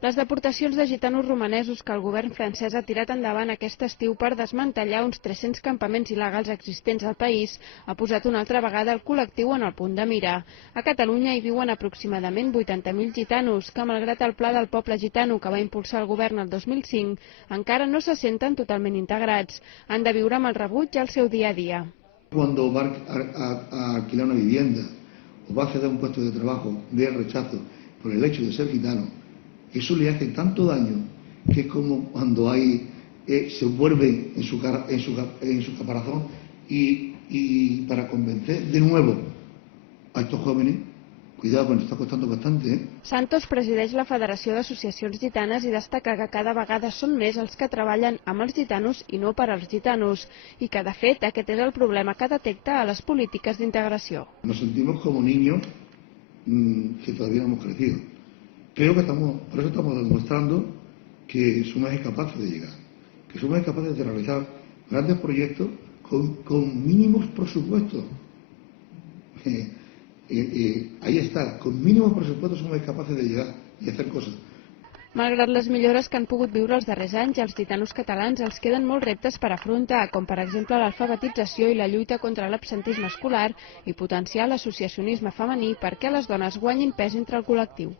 Les deportacions de gitanos romanesos que el govern francès ha tirat endavant aquest estiu per desmantellar uns 300 campaments il·legals existents al país ha posat una altra vegada el col·lectiu en el punt de mira. A Catalunya hi viuen aproximadament 80.000 gitanos que, malgrat el pla del poble gitano que va impulsar el govern el 2005, encara no se senten totalment integrats. Han de viure amb el rebuig al seu dia a dia. Cuando va a alquilar una vivienda o va a acceder a un puesto de trabajo, ve el rechazo por el hecho de ser gitano, eso le hace tanto daño que es como cuando se vuelve en su caparazón y para convencer de nuevo a estos jóvenes, cuidado, que nos está costando bastante. Santos presideix la Federació d'Associacions Gitanes i destaca que cada vegada són més els que treballen amb els gitanos i no per als gitanos, i que de fet aquest és el problema que detecta a les polítiques d'integració. Nos sentimos como niños que todavía no hemos crecido. Creo que por eso estamos demostrando que somos incapaces de llegar, que somos incapaces de realizar grandes proyectos con mínimos presupuestos. Ahí está, con mínimos presupuestos somos incapaces de llegar y hacer cosas. Malgrat les millores que han pogut viure els darrers anys, als gitanos catalans els queden molts reptes per afrontar, com per exemple l'alfabetització i la lluita contra l'absentisme escolar i potenciar l'associacionisme femení perquè les dones guanyin pes entre el col·lectiu.